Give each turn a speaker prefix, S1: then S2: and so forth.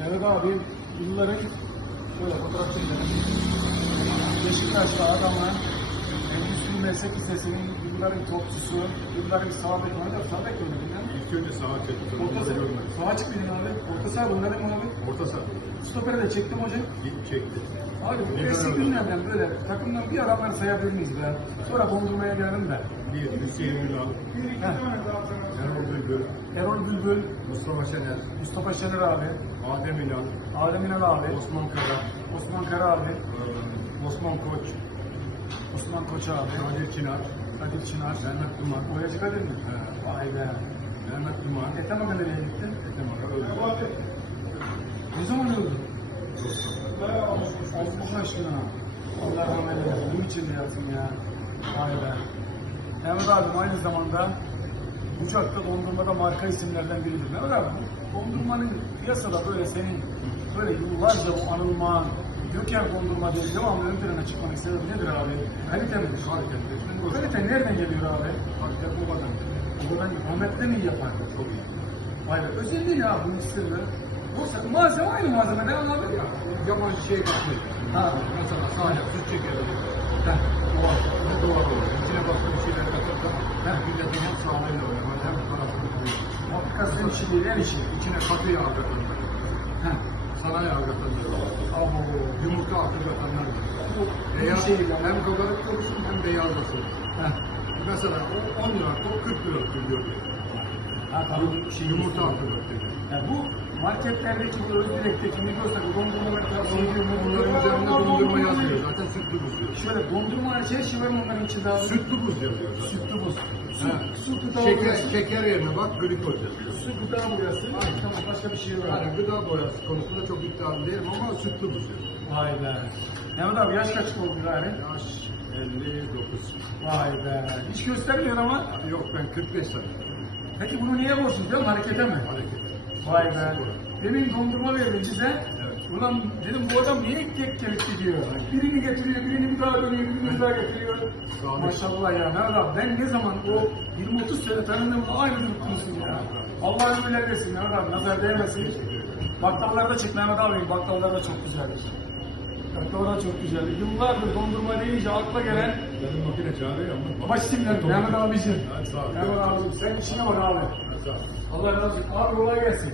S1: Mehmet abi yılların şöyle fotoğraf çekelim. Beşiktaş'ta adamı endüstri meslek lisesinin yılların topçusu, yılların sağ bek oynadı. Sağ bek oynadı değil?
S2: İlk önce sağa çektim.
S1: Orta saha. Sağa çıktın abi. Orta saha bunların mı abi?
S2: Orta saha.
S1: Stopere de çektim hocam.
S2: Git çekti.
S1: Abi bu
S2: Bir
S1: eski günlerden böyle takımdan bir adamları sayabilir miyiz be? Sonra dondurmaya gelelim de.
S2: Bir Hüseyin Ünal,
S1: Heh.
S2: Erol Bülbül,
S1: Erol Bülbül,
S2: Mustafa Şener,
S1: Mustafa Şener abi,
S2: Adem İnal,
S1: Adem İnal abi,
S2: Osman Kara,
S1: Osman Kara abi,
S2: eee, Osman Koç,
S1: Osman Koç abi,
S2: Nadir Çınar,
S1: Kadir Çınar,
S2: Mehmet Duman,
S1: Boyacı Kadir mi?
S2: He.
S1: Vay be.
S2: Mehmet Duman,
S1: Ethem Aga nereye gitti?
S2: Ethem Ara öldü.
S1: Ne zaman öldü? Allah aşkına. Allah rahmet eylesin. Bunun için de yatsın ya. Vay be. Mehmet abim aynı zamanda Bucak'ta dondurmada marka isimlerden biridir. Mehmet abi bu dondurmanın piyasada böyle senin böyle yıllarca o anılman Göker dondurma diye devamlı ön plana çıkmanın sebebi nedir abi? Kalite midir?
S2: Kalite.
S1: Kalite nereden geliyor abi?
S2: Kalite bu kadar.
S1: Buradan Ahmet'ten iyi yapar.
S2: Çok iyi.
S1: Vay be. Özelliği ya bunun sırrı. Yoksa malzeme aynı malzeme ne anladın ya?
S2: Yabancı şey katmıyor.
S1: Ha.
S2: Mesela sadece süt şekeri.
S1: Heh.
S2: Doğal. Doğal olur. İçine başka bir şeyler katarsa hem milletin hem sağlığıyla oynamaz hem parasını koyuyor.
S1: İşi değil, her işi.
S2: İçine katı yağ.
S1: Heh.
S2: Sana yağ katanlar.
S1: Abo.
S2: Yumurta akı katanlar.
S1: Bir
S2: Beyaz,
S1: şey
S2: hem kabarık olursun hem beyaz.
S1: Heh.
S2: Mesela o 10 lira, o 40 lira diyor.
S1: Ha tabii.
S2: Şey, yumurta akı diyor.
S1: Ya bu marketlerdeki bu Özdirek'teki Migros'taki dondurmalar
S2: Bunların üzerinde dondurma yazıyor. Zaten sütlü buz diyor.
S1: Şöyle dondurma her şey var onların içinde abi?
S2: Sütlü buz yazıyor. zaten.
S1: Sütlü buz. Su,
S2: Ha.
S1: su gıda
S2: Şeker,
S1: boyası.
S2: şeker yerine bak glikoz yazıyor.
S1: Su gıda boyası. Tamam başka bir şey var.
S2: Yani gıda boyası konusunda çok iddialı değilim ama sütlü buz yazıyor.
S1: Be. Mehmet abi yaş kaç oldu gari?
S2: Yaş 59.
S1: Vay be. Hiç göstermiyor ama.
S2: Yok ben 45 sene.
S1: Peki bunu niye musun? Harekete mi?
S2: Hareket.
S1: Vay be. Demin dondurma verdi bize.
S2: Evet.
S1: Ulan dedim bu adam niye tek gelip gidiyor? Birini getiriyor, birini bir daha dönüyor, birini bir daha getiriyor.
S2: Sağ
S1: Maşallah ya. Ne adam ben ne zaman o 20-30 sene tanıdığım aynı durumsun ya. Allah ömürler versin Mehmet abi. Nazar değmesin. Bakkallarda çık Mehmet abi. Bakkallar da çok güzeldir. Bakkallar da çok güzeldir. Yıllardır dondurma deyince akla gelen
S2: Benim makine çağırıyor ama.
S1: baş isimler Mehmet abicim.
S2: Hadi sağ ol.
S1: Mehmet abicim sen işine bak abi. Allah razı olsun. Abi kolay gelsin.